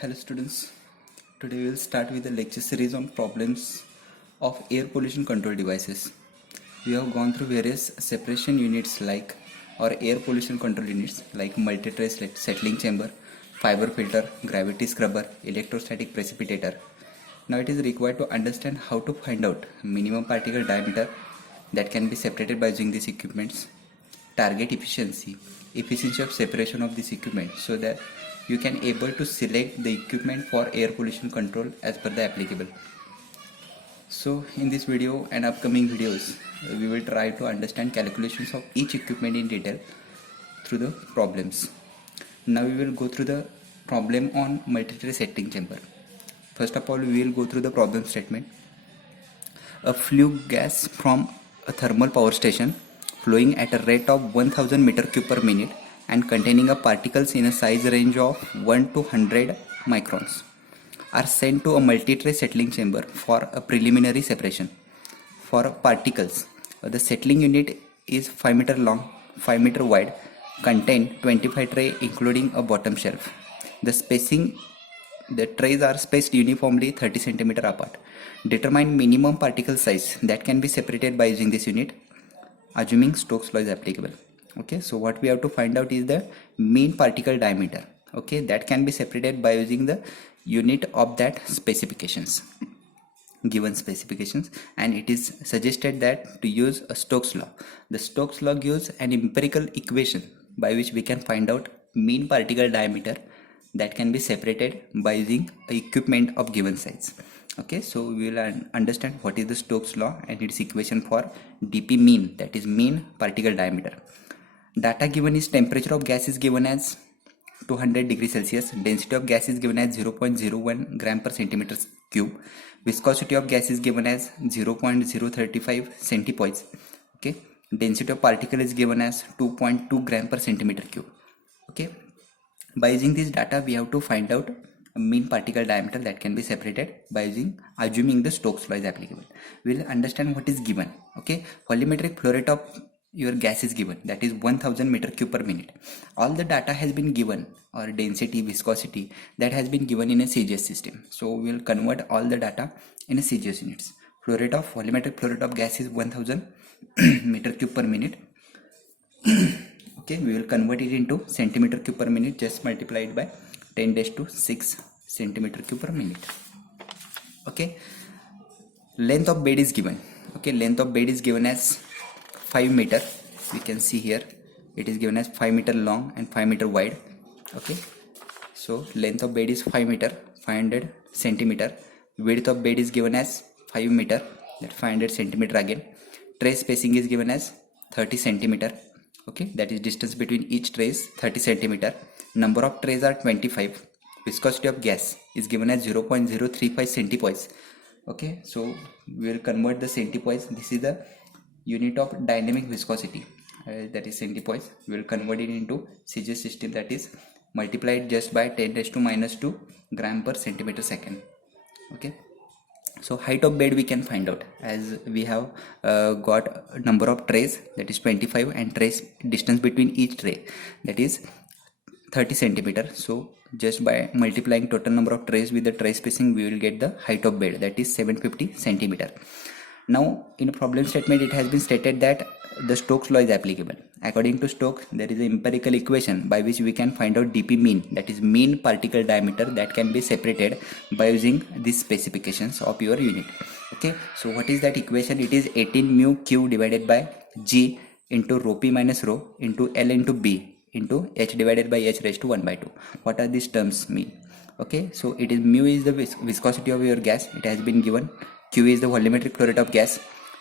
Hello students, today we will start with a lecture series on problems of air pollution control devices. We have gone through various separation units like or air pollution control units like multi-trace settling chamber, fiber filter, gravity scrubber, electrostatic precipitator. Now it is required to understand how to find out minimum particle diameter that can be separated by using these equipments, target efficiency of separation of this equipment so that you can able to select the equipment for air pollution control as per the applicable. So in this video and upcoming videos we will try to understand calculations of each equipment in detail through the problems. Now we will go through the problem on multi-trace settling chamber. First of all, we will go through the problem statement. A flue gas from a thermal power station flowing at a rate of 1000 meter cube per minute and containing a particles in a size range of 1 to 100 microns are sent to a multi-trace settling chamber for a preliminary separation. For particles, the settling unit is 5 meter long, 5 meter wide, contain 25 tray including a bottom shelf. The trays are spaced uniformly 30 cm apart. Determine minimum particle size that can be separated by using this unit, assuming Stokes law is applicable. Okay, so what we have to find out is the mean particle diameter. Okay, that can be separated by using the unit of that specifications, given specifications, and it is suggested that to use a Stokes law. The Stokes law gives an empirical equation by which we can find out mean particle diameter that can be separated by using equipment of given size. Okay, so we will understand what is the Stokes law and its equation for dp mean, that is mean particle diameter. Data given is temperature of gas is given as 200 degrees Celsius, density of gas is given as 0.01 gram per centimeter cube, viscosity of gas is given as 0.035 centipoise. Okay, density of particle is given as 2.2 gram per centimeter cube. Okay, by using this data we have to find out a mean particle diameter that can be separated by assuming the Stokes law is applicable. We will understand what is given. Okay, volumetric flow rate of your gas is given, that is 1000 meter cube per minute. All the data has been given, or density, viscosity, that has been given in a CGS system. So we will convert all the data in a CGS units. Volumetric flow rate of gas is 1000 meter cube per minute. Okay, we will convert it into centimeter cube per minute, just multiply it by 10 raised to 6 centimeter cube per minute. Okay, length of bed is given. Okay, length of bed is given as 5 meter. We can see here it is given as 5 meter long and 5 meter wide. Okay, so length of bed is 5 meter, 500 centimeter. Width of bed is given as 5 meter, that 500 centimeter again. Tray spacing is given as 30 centimeter. Okay, that is distance between each tray is 30 centimeter. Number of trays are 25. Viscosity of gas is given as 0.035 centipoise. Okay, so we will convert the centipoise. This is the unit of dynamic viscosity, that is centipoise. We will convert it into CGS system, that is multiplied just by 10 raised to minus 2 gram per centimeter second. Okay, so height of bed we can find out as we have got number of trays, that is 25, and trays distance between each tray, that is 30 centimeter. So just by multiplying total number of trays with the tray spacing we will get the height of bed, that is 750 centimeter. Now in a problem statement it has been stated that the Stokes law is applicable. According to Stokes, there is an empirical equation by which we can find out dp mean, that is mean particle diameter that can be separated by using these specifications of your unit. Okay, so what is that equation? It is 18 mu q divided by g into rho p minus rho into L into B into h divided by h raised to 1 by 2. What are these terms mean? Okay, so it is mu is the viscosity of your gas, it has been given. Q is the volumetric flow rate of gas.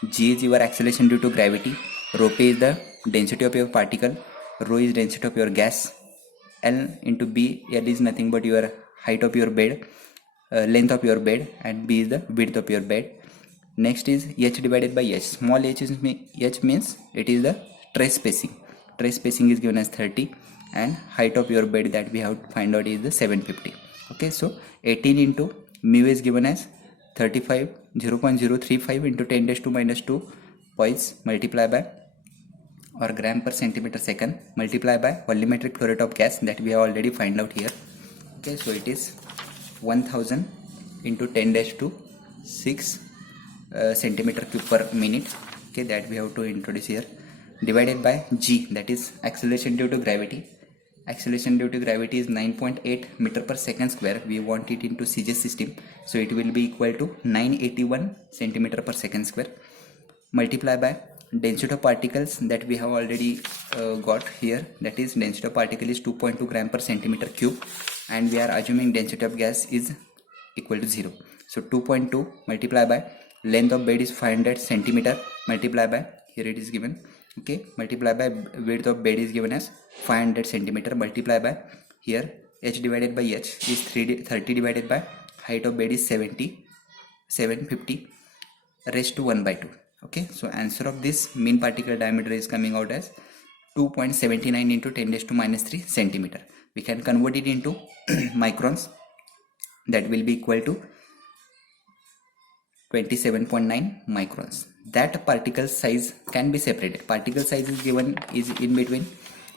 G is your acceleration due to gravity. Rho p is the density of your particle. Rho is density of your gas. L into B, L is nothing but your height of your bed, length of your bed, and B is the width of your bed. Next is h divided by h. Small h means it is the tray spacing. Tray spacing is given as 30, and height of your bed that we have to find out is the 750. Okay, so 18 into mu is given as 35, 0.035 into 10 raised to minus 2 poise multiply by, or gram per centimeter second, multiply by volumetric flow rate of gas that we have already find out here. Okay, so it is 1000 into 10 dash to 6 centimeter cube per minute. Okay, that we have to introduce here, divided by g, that is acceleration due to gravity. Acceleration due to gravity is 9.8 meter per second square. We want it into CJ system, so it will be equal to 981 centimeter per second square, multiply by density of particles that we have already got here, that is density of particle is 2.2 gram per centimeter cube, and we are assuming density of gas is equal to 0. So 2.2 multiply by length of bed is 500 centimeter, multiply by, here it is given, okay, multiply by width of bed is given as 500 centimeter, multiply by, here h divided by h is 30 divided by height of bed is 750 raised to 1 by 2. Okay, so answer of this mean particle diameter is coming out as 2.79 into 10 raised to minus 3 centimeter. We can convert it into microns, that will be equal to 27.9 microns. That particle size can be separated. Particle size is given is in between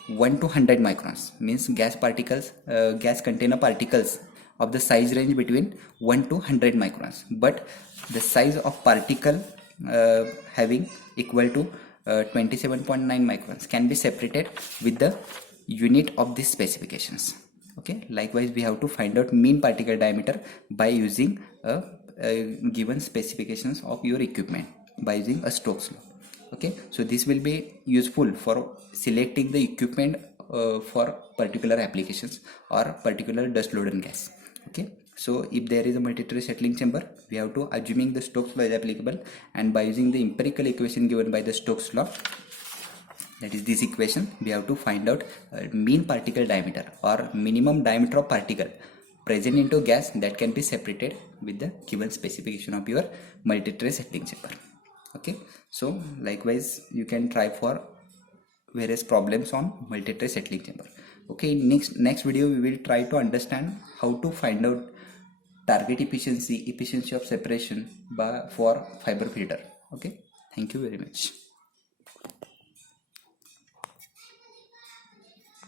1 to 100 microns, means gas particles, gas container particles of the size range between 1 to 100 microns, but the size of particle having equal to 27.9 microns can be separated with the unit of these specifications. Okay, likewise we have to find out mean particle diameter by using given specifications of your equipment by using a Stokes law. Okay, so this will be useful for selecting the equipment for particular applications or particular dust load and gas. Okay, so if there is a multi-trace settling chamber, we have to assuming the Stokes law is applicable, and by using the empirical equation given by the Stokes law, that is this equation, we have to find out mean particle diameter or minimum diameter of particle present into gas that can be separated with the given specification of your multi-trace settling chamber. Okay, so likewise you can try for various problems on multi-trace settling chamber. Okay, next video we will try to understand how to find out target efficiency of separation for fiber filter. Okay, thank you very much.